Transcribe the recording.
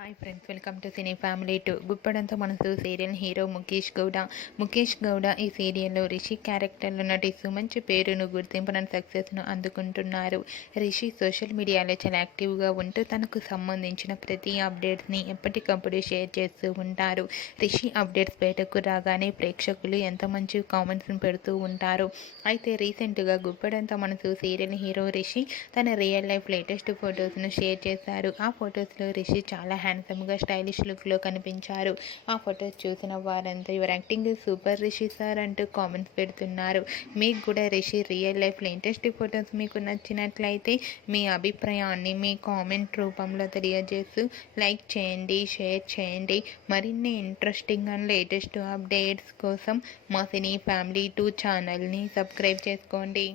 Hi friends, welcome to cine family 2. గుప్పడంతో మనసు serial hero Mukesh Gowda ఈ సీరియల్లో రిషి క్యారెక్టర్లో నటిస్తూ మంచి పేరును, గుర్తింపును, సక్సెస్ను అందుకుంటున్నారు. రిషి సోషల్ మీడియాలో చాలా యాక్టివ్గా ఉంటూ తనకు సంబంధించిన ప్రతి అప్డేట్స్ని ఎప్పటికప్పుడు షేర్ చేస్తూ ఉంటారు. రిషి అప్డేట్స్ బయటకు రాగానే ప్రేక్షకులు ఎంత మంచి కామెంట్స్ని పెడుతూ ఉంటారు. అయితే రీసెంట్గా గుప్పడంతో మనసు సీరియల్ హీరో రిషి తన రియల్ లైఫ్ లేటెస్ట్ ఫొటోస్ను షేర్ చేశారు. ఆ ఫొటోస్లో రిషి చాలా హ్యాండ్సమ్గా స్టైలిష్ లుక్లో కనిపించారు. ఆ ఫొటోస్ చూసిన వారంతా your acting super Rishi sir అంటూ కామెంట్స్ పెడుతున్నారు. మీకు కూడా Rishi real life latest photos మీకు నచ్చినట్లయితే మీ అభిప్రాయాన్ని మీ కామెంట్ రూపంలో తెలియజేస్తూ లైక్ చేయండి, షేర్ చేయండి. మరిన్ని ఇంట్రెస్టింగ్ అండ్ లేటెస్ట్ అప్డేట్స్ కోసం మా సినీ ఫ్యామిలీ 2 ఛానల్ని సబ్స్క్రైబ్ చేసుకోండి.